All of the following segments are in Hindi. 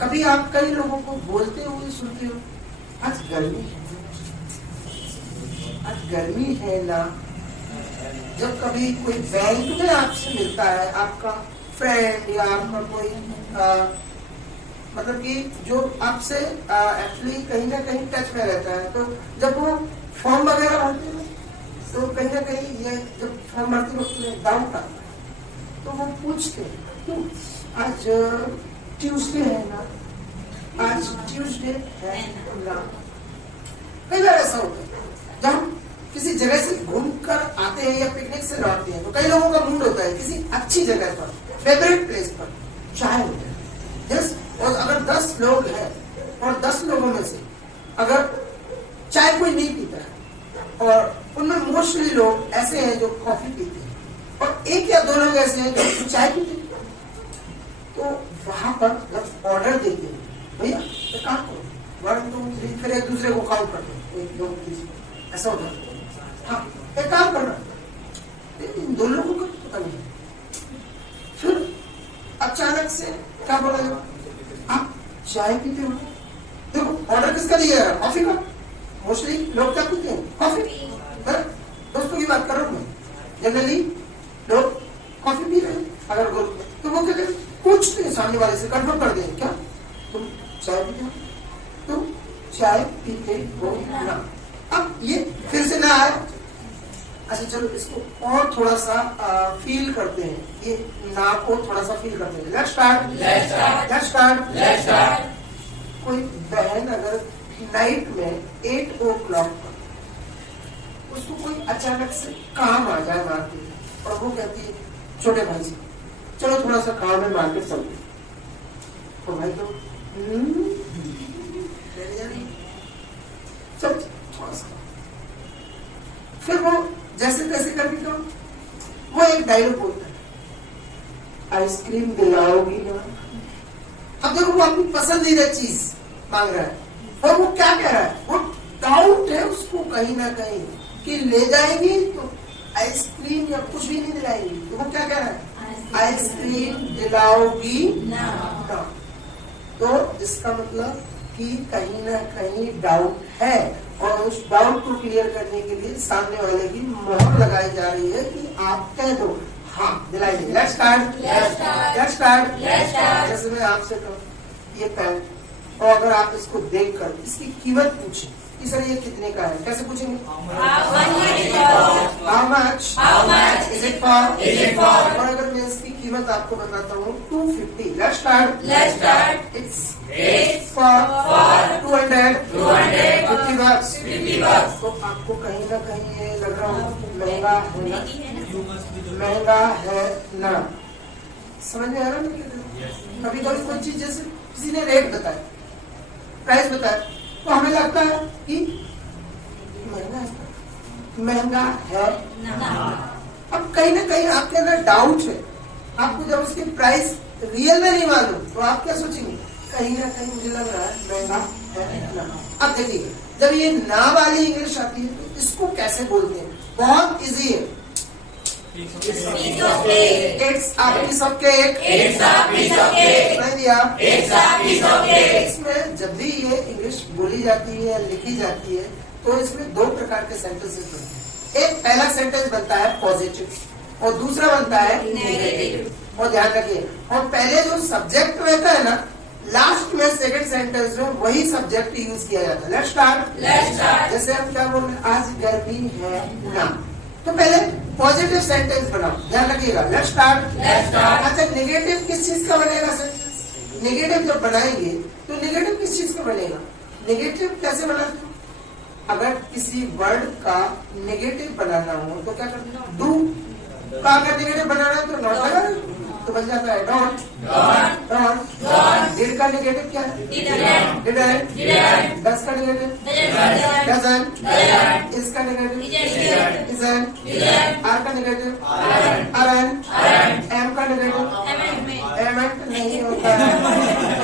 कभी आप कई लोगों को बोलते हुए सुनते हो, आज गर्मी है, आज गर्मी है ना। जब कभी कोई बैंक में आपसे मिलता है, आपका फ्रेंड या आपका कोई मतलब कि जो आपसे एक्चुअली कहीं ना कहीं टच में रहता है, तो जब वो फॉर्म वगैरह भरते हैं तो कहीं ना कहीं ये जब फॉर्म भरते वक्त में डाउट आता है, तो वो पूछते हैं क्यों आज ट्यूसडे है ना, आज ट्यूसडे है ना। कई बार ऐसा होता है जब हम किसी जगह से घूमकर आते हैं या पिकनिक से लौटते हैं, तो कई लोगों का मूड होता है किसी अच्छी जगह पर, फेवरेट प्लेस पर चाय होता है। और अगर 10 लोग हैं और 10 लोगों में से अगर चाय कोई नहीं पीता है और उनमें मोस्टली लोग ऐसे हैं जो कॉफी पीते हैं और 1 या 2 लोग ऐसे हैं जो चाय पीते हैं, तो वहां पर जब ऑर्डर देते हैं, भैया एक काम करो 1 2 3, फिर एक दूसरे को काउंट करते हैं, 1 2 3, ऐसा होता है। हाँ, एक काम करना, इन 2 लोगों का पता नहीं। फिर अचानक से क्या बोला जाए, आप चाय पीते हो, देखो ऑर्डर किसका दिया है, कॉफी का। मोस्टली लोग क्या पीते हैं, कॉफी। दोस्तों की बात कर रहा हूं मैं, जनरली लोग कॉफी पी रहे हैं। अगर तो वो क्या करें, पूछते हैं सामने वाले से, कंफर्म कर दें क्या तुम चाय पीते हो, तुम चाय पीते हो ना। अब ये फिर से ना आए, अच्छा चलो इसको और थोड़ा सा फील करते हैं, ये ना को थोड़ा सा फील करते हैं। Let's start. कोई बहन अगर नाइट में 8 o'clock पर उसको कोई अचानक से काम आ जाए मार्केट में, और वो कहती है छोटे भाई से चलो थोड़ा सा काम है मार्केट चलते, तो भाई तो चल थोड़ा सा, फिर वो जैसे तैसे करके तो वो एक डायलॉग बोलता है, आइसक्रीम दिलाओगी ना। अब देखो वो अपनी पसंदीदा चीज मांग रहा है और वो क्या कह रहा है, वो डाउट है उसको कहीं ना कहीं कि ले जाएंगी तो आइसक्रीम या कुछ भी नहीं दिलाएंगी, तो वो क्या कह रहा है, आइसक्रीम दिलाओगी ना। तो इसका मतलब कि कहीं ना कहीं डाउट है, और उस डाउट को क्लियर करने के लिए सामने वाले की मोहर लगाई जा रही है कि आप कह दो हाँ दिलाएंगे। Let's start. जैसे मैं आपसे कहूँ ये पेन, और अगर आप इसको देखकर इसकी कीमत पूछें कि सर ये कितने का है, कैसे पूछेंगे, how much is it for. और अगर मैं इसकी कीमत आपको बताता हूँ 250, let's start, it's for 250 bucks। तो आपको कहीं ना कहीं ये लग रहा हो महंगा है ना, महंगा है ना। समझ में आ रहा है। कभी कभी कोई चीज जैसे किसी ने रेट बताया, प्राइस बताया, तो हमें लगता है कि महंगा है ना। अब कहीं ना कहीं आपके अंदर डाउट है, आपको जब उसकी प्राइस रियल में नहीं मालूम, तो आप क्या सोचेंगे, कहीं ना कहीं मुझे लग रहा है महंगा है ना। अब देखिए जब ये ना वाली इंग्लिश आती है तो इसको कैसे बोलते हैं, बहुत इजी है। It's a piece of cake। इसमें जब भी ये इंग्लिश बोली जाती है, लिखी जाती है, तो इसमें 2 प्रकार के सेंटेंसेस बनते हैं। एक पहला सेंटेंस बनता है पॉजिटिव और दूसरा बनता है नेगेटिव। और ध्यान रखिए, और पहले जो सब्जेक्ट रहता है ना, लास्ट में सेकंड सेंटेंस में वही सब्जेक्ट यूज किया जाता है। Let's start. जैसे हम क्या बोल रहे हैं, आज गर्मी है ना, तो पहले पॉजिटिव सेंटेंस बनाओ, ध्यान रखिएगा। Let's start. अच्छा नेगेटिव किस चीज का बनेगा सेंटेंस, नेगेटिव जब बनाएंगे तो नेगेटिव किस चीज का बनेगा, नेगेटिव कैसे बनाते हो, अगर किसी वर्ड का नेगेटिव बनाना हो तो क्या करते हो, डू का अगर नेगेटिव बनाना है तो नॉट लगा तो बन जाता है डोंट। डिड का नेगेटिव क्या है, डिडंट। डज का नेगेटिव डजंट। इज का नेगेटिव इजंट। आर का नेगेटिव आरंट। एम का नेगेटिव एमेंट नहीं होता है,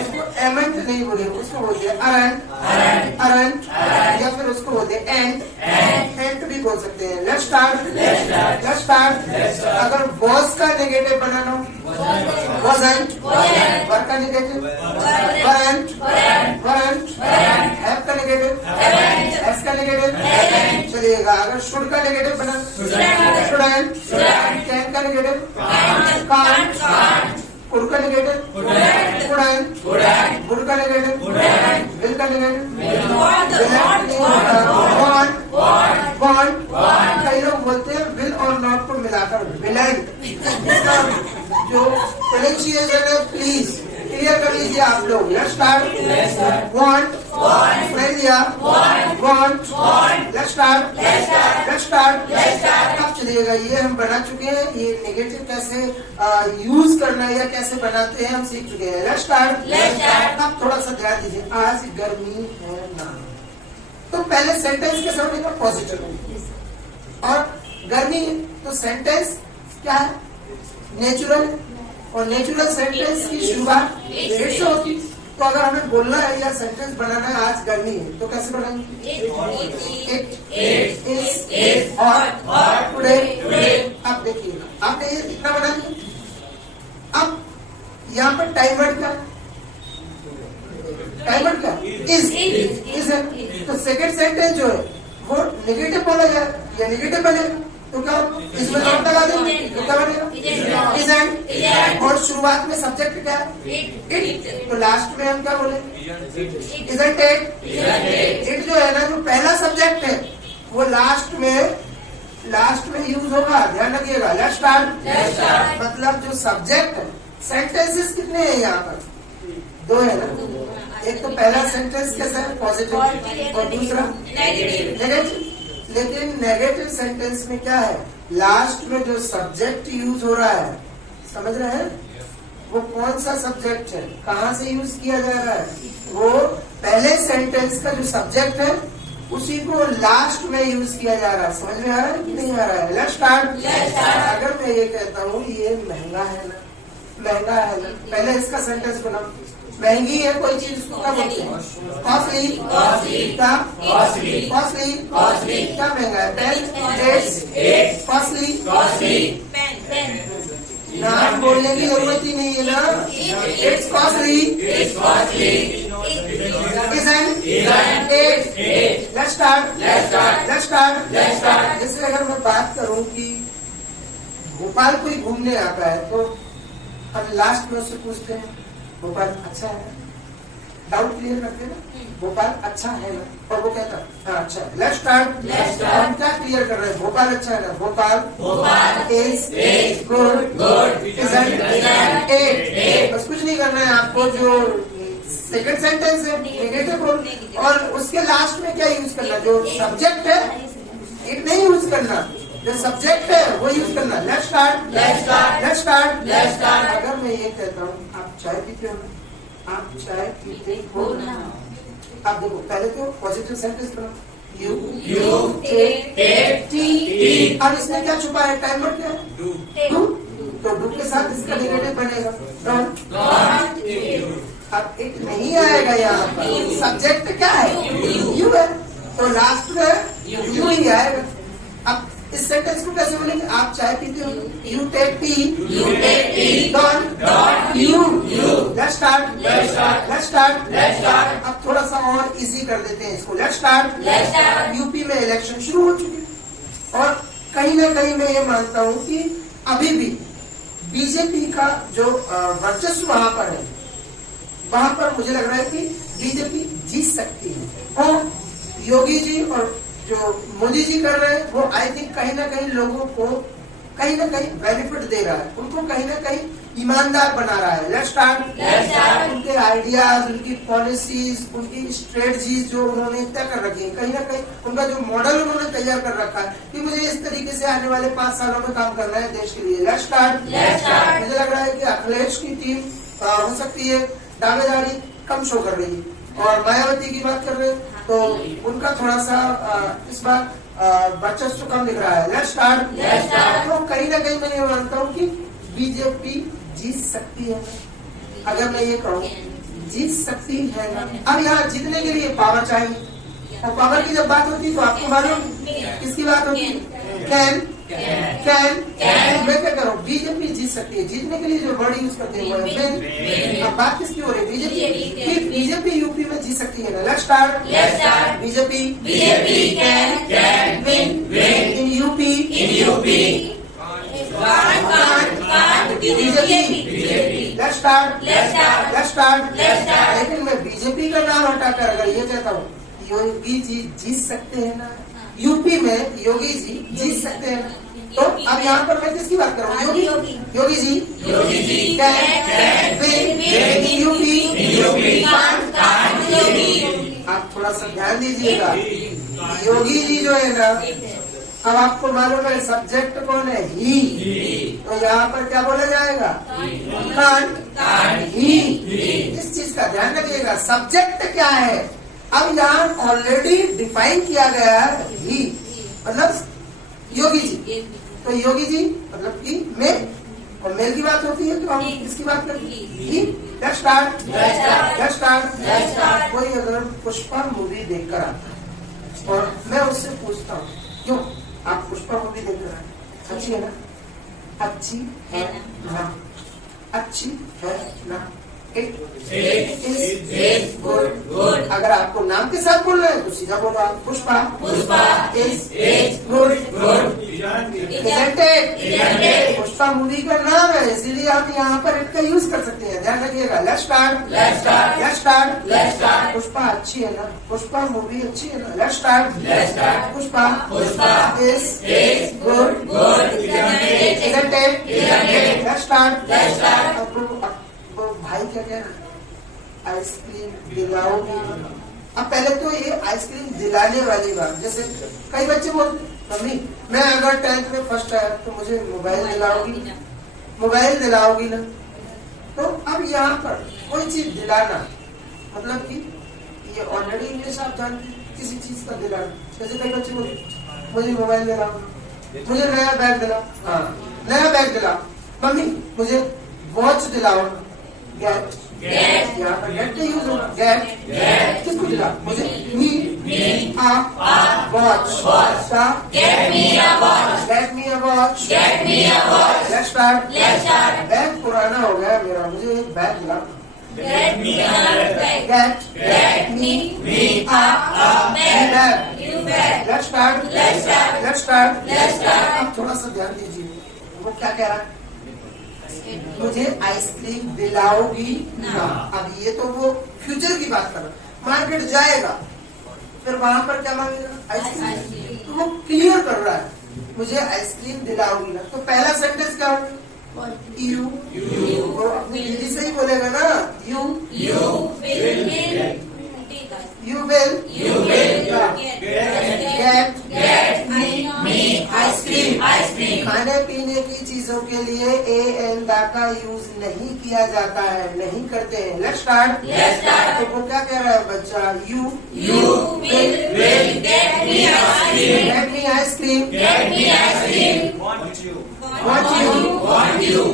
उसको एमेंट नहीं बोले, उसको बोलते हैं अरंट, या फिर उसको बोलते हैं एंट भी बोल सकते हैं। Let's start. अगर वॉज का नेगेटिव बनाना हो, wasn't, वर का नेगेटिव चलिएगा। अगर शुड का नेगेटिव बना शुडंट, कैन का नेगेटिव कांट, कुड का नेगेटिव कुडंट, गुड का नेगेटिव विल का नेगेटिव वांट। कई लोग बोलते हैं विल और नॉट को मिलाकर विलेंट। जो प्रोनाउंसिएशन है प्लीज क्लियर कर लीजिए आप लोग। Let's start. वांट सुनाई दिया, वांट। Let's start. अब चलिएगा, ये हम बना चुके हैं। ये नेगेटिव कैसे यूज करना है या कैसे बनाते हैं हम सीख चुके हैं। Let's start. अब थोड़ा सा ध्यान दीजिए, आज गर्मी है ना, तो पहले सेंटेंस के समझ में पॉजिटिव और गर्मी, तो सेंटेंस क्या है नेचुरल, और नेचुरल सेंटेंस की शुरुआत इट से होती। तो अगर हमें बोलना है या सेंटेंस बनाना है आज गर्मी है, तो कैसे बनाएंगे? It is hot today. अब देखिए, आपने ये इतना बना दिया। अब यहाँ पर टाइम वर्ड क्या, टाइम वर्ड क्या इज है। तो सेकेंड सेंटेंस जो है वो नेगेटिव बोला जाए या नेगेटिव बनेगा, तो क्या इसमें नॉट लगा देंगे तो क्या बनेगा? इजंट। और शुरुआत में सब्जेक्ट क्या है? इट। तो लास्ट में हम क्या बोले? Isn't it. इट जो है ना, जो पहला सब्जेक्ट है वो लास्ट में यूज होगा, ध्यान रखिएगा। Let's start. मतलब जो सब्जेक्ट है, सेंटेंसेस कितने हैं यहाँ पर? दो है ना। एक तो पहला सेंटेंस कैसा है पॉजिटिव और दूसरा नेगेटिव। लेकिन नेगेटिव सेंटेंस में क्या है, लास्ट में जो सब्जेक्ट यूज हो रहा है, समझ रहे हैं, वो कौन सा सब्जेक्ट है, कहाँ से यूज किया जा रहा है? वो पहले सेंटेंस का जो सब्जेक्ट है उसी को लास्ट में यूज किया जा रहा है। समझ में आ रहा है कि नहीं आ रहा है? Let's start. अगर मैं ये कहता हूँ ये महंगा है ना, महंगा है ना, पहले इसका सेंटेंस बनाओ। महंगी है कोई चीज, उसको क्या बोलते हैं? कॉस्टली। क्या महंगा है? पेन। कॉस्टली। नाम बोलने की जरूरत ही नहीं है ना। It's costly. Let's start. जैसे अगर मैं बात करूं कि भोपाल कोई घूमने आता है, तो हम लास्ट में उससे पूछते हैं भोपाल अच्छा है, डाउट क्लियर करते हैं ना, भोपाल अच्छा है ना, और वो कहता है हाँ अच्छा है। Let's start. हम क्या क्लियर कर रहे हैं? भोपाल अच्छा है ना, Bhopal is good isn't it. बस कुछ नहीं करना है आपको। जो सेकंड सेंटेंस है नेगेटिव, और उसके लास्ट में क्या यूज करना? जो सब्जेक्ट है इट नहीं यूज करना, जो सब्जेक्ट है वो यूज करना। Let's start. अगर मैं ये कहता हूँ आप चाय पीते हो, आप चाय पीते हो ना, आप देखो पहले तो पॉजिटिव सेंटेंस बनाओ, यू टेक टी। अब इसमें क्या छुपा है? टाइम वर्ड क्या है? डू। तो डू के साथ इसका नेगेटिव बनेगा डोंट। अब इट नहीं आएगा यहाँ पर, सब्जेक्ट क्या है? यू है, तो लास्ट में यू ही आएगा। अब इस सेंटेंस को कैसे बोलेंगे? आप चाय पीते हो, you take tea, don't you. Let's start. अब थोड़ा सा और इजी कर देते हैं इसको। Let's start. यूपी में इलेक्शन शुरू हो चुके हैं, और कहीं ना कहीं मैं ये मानता हूँ कि अभी भी बीजेपी का जो वर्चस्व वहां पर है, वहां पर मुझे लग रहा है कि बीजेपी जीत सकती है। और योगी जी और जो मोदी जी कर रहे हैं वो आई थिंक कहीं ना कहीं लोगों को कहीं ना कहीं बेनिफिट दे रहा है, उनको कहीं ना कहीं ईमानदार बना रहा है। Let's start. उनके आइडियाज, उनकी पॉलिसीज, उनकी स्ट्रेटजीज जो उन्होंने तय कर रखी है, कहीं ना कहीं उनका जो मॉडल उन्होंने तैयार कर रखा है कि मुझे इस तरीके से आने वाले 5 सालों में काम करना है देश के लिए। Let's start. मुझे लग रहा है कि अखिलेश की टीम हो सकती है दावेदारी कम शो कर रही है, और मायावती की बात कर रहे हैं तो उनका थोड़ा सा इस बार वर्चस्व कम दिख रहा है। Let's start. तो कहीं ना कहीं मैं ये मानता हूँ कि बीजेपी जीत सकती है। अगर मैं ये कहूँ जीत सकती है, अब यहाँ जीतने के लिए पावर चाहिए, और पावर की जब बात होती है तो आपको मालूम किसकी बात होती है? कैन। मैं क्या करूँ? बीजेपी जीत सकती है। जीतने के लिए जो वर्ड यूज करते हैं वो है। अब बात किसकी हो रही है? बीजेपी यूपी में जीत सकती है ना। Let's start. BJP can win in UP can't BJP Let's start लेकिन मैं बीजेपी का नाम हटाकर अगर ये कहता हूँ योगी जी जीत सकते हैं ना, यूपी में योगी जी जीत सकते हैं ना, तो अब यहाँ पर मैं किसकी बात कर रहा हूँ? Yogi ji can win UP. आप थोड़ा सा ध्यान दीजिएगा, योगी जी जो है ना, अब आपको मालूम है सब्जेक्ट कौन है? ही। तो यहाँ पर क्या बोला जाएगा? Can't he. इस चीज का ध्यान रखिएगा, सब्जेक्ट क्या है। अब यहाँ ऑलरेडी डिफाइन किया गया है ही, मतलब योगी जी। तो योगी जी मतलब कि मेल, और मेल की बात होती है तो हम किसकी बात करते हैं? Let's start. कोई अगर पुष्पा मूवी देखकर आता है और मैं उससे पूछता हूँ क्यों आप पुष्पा मूवी देख रहे हैं, अच्छी है ना? अच्छी है ना? अच्छी है ना? It is good. अगर आपको नाम के साथ बोलना है तो सीधा बोलो आप, Pushpa is good. Pushpa movie का नाम है, इसीलिए हम यहाँ पर इट का यूज कर सकते हैं, ध्यान रखिएगा। Let's start. पुष्पा अच्छी है ना? पुष्पा मूवी अच्छी है ना? Let's start. Pushpa is good. Let's start. भाई क्या कह रहा है? आइसक्रीम दिलाओगी? अब पहले तो ये आइसक्रीम दिलाने वाली बात, जैसे कई बच्चे बोलते मम्मी मैं अगर 10th में फर्स्ट आया तो मुझे मोबाइल दिलाओगी ना? तो अब यहाँ पर कोई चीज दिलाना मतलब कि ये ऑलरेडी इंग्लिश आप जानते हैं, किसी चीज का दिलाना। जैसे कई बच्चे बोलते मुझे मोबाइल दिलाओ, मुझे नया बैग दिलाओ, हाँ नया बैग दिलाओ, मम्मी मुझे वॉच दिलाओ। गेट, यहाँ पर गेट का यूज होगा। गेट किसको दिला? मुझे मी आ वॉच का get me a watch. Let's start. Bag पुराना हो गया मेरा, मुझे एक बैग दिला। Get me a bag. Let's start. अब थोड़ा सा ध्यान दीजिए, वो क्या कह रहा है? मुझे आइसक्रीम दिलाओगी ना? अब ये तो वो फ्यूचर की बात कर रहा है, मार्केट जाएगा फिर वहां पर क्या मांगेगा? आइसक्रीम। तो वो क्लियर कर रहा है मुझे आइसक्रीम दिलाओगी ना। तो पहला सेंटेंस क्या होगा? यू। तो अपनी दीदी से ही बोलेगा ना, you will get me ice cream. खाने पीने की चीजों के लिए ए एंड दा का यूज नहीं किया जाता है, नहीं करते हैं। Let's start. तो वो क्या कह रहा है बच्चा? You will get me ice cream. Want you।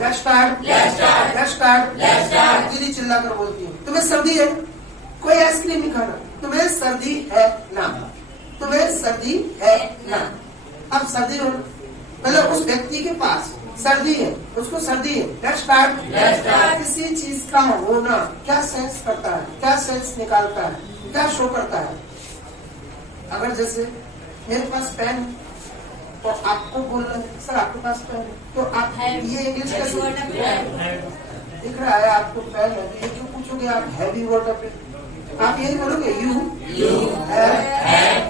Let's start. दीदी चिल्ला कर बोलती हूँ, तुम्हें सर्दी है? कोई आइसक्रीम नहीं खाना। तुम्हें सर्दी है ना? अब सर्दी हो, मतलब उस व्यक्ति के पास सर्दी है, उसको सर्दी है। Let's start. किसी चीज का होना क्या सेंस करता है, क्या सेंस निकालता है, क्या शो करता है? अगर जैसे मेरे पास पेन है तो आपको बोलना है सर आपके पास पेन है, तो आप ये इंग्लिश कैसे दिख रहा है? आपको पेन है, ये क्यों पूछोगे आप? हैवी वर्ड पे आप यही बोलोगे, you have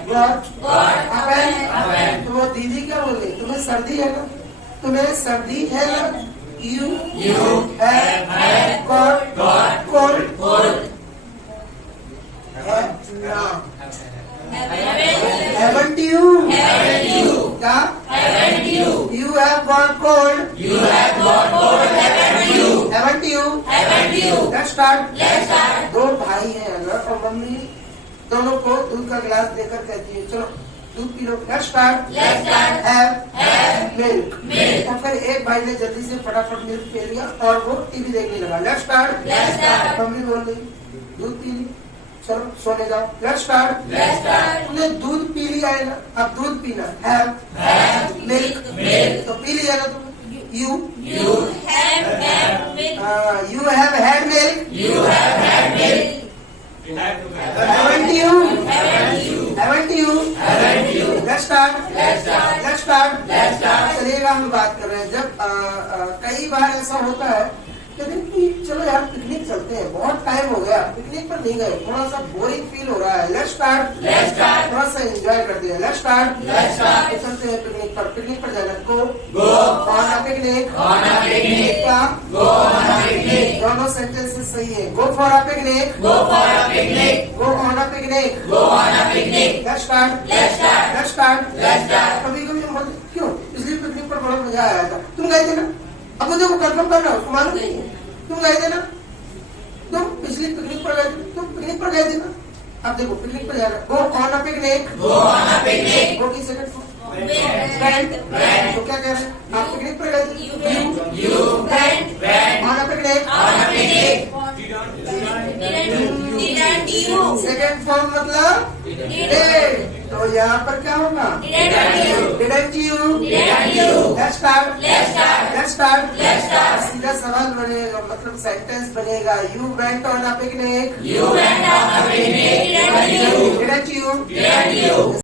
got a pen. तो वो दीदी क्या बोले? तुम्हें सर्दी है ना? You have got cold Haven't you? क्या? You have got cold. Haven't you? Let's start. दो भाई हैं अगर और मम्मी दोनों को दूध का गिलास देकर कहती है चलो दूध P low. Let's start. Have milk. और फिर एक भाई ने जल्दी से फटाफट मिल्क पी लिया और वो टीवी देखने लगा। Let's start. मम्मी बोल रही दूध पी ली, चलो सोने जाओ। Let's start. तुमने दूध पी लिया है ना, अब दूध पीना। हैव मिल्क, तो पी लिया ना तुम। You have had milk. Haven't you? हम बात कर रहे हैं, जब कई बार ऐसा होता है कि चलो यार पिकनिक चलते हैं, बहुत टाइम हो गया पिकनिक पर नहीं गए, थोड़ा सा बोरिंग फील हो रहा है, लेट्स स्टार्ट, थोड़ा सा एंजॉय करते हैं, लेट्स स्टार्ट, चलते हैं पिकनिक पर जाना, गो ऑन अ पिकनिक, क्या दोनों सेंटेंसेस सही है, go for a picnic, go on a picnic, let's start, कभी कभी हम बोलते क्यों इसलिए पिकनिक पर बड़ा मजा आया था, तुम गए थे ना, अब मुझे वो कंफर्म कर रहा हूँ, मालूम नहीं है तुम गए थे ना, तुम पिछली पिकनिक पर गए थे, तुम पिकनिक पर गए थे ना, अब देखो पिकनिक पर जाना, गो ऑन अ पिकनिक, गो की सेकंड फॉर्म तो क्या कह रहे हैं, आप पिकनिक पर गए थे, You went on a picnic, didn't you second form मतलब did, तो यहाँ पर क्या होगा, didn't you, let's start, सीधा सवाल बनेगा, मतलब सेंटेंस बनेगा, you went on a picnic, didn't you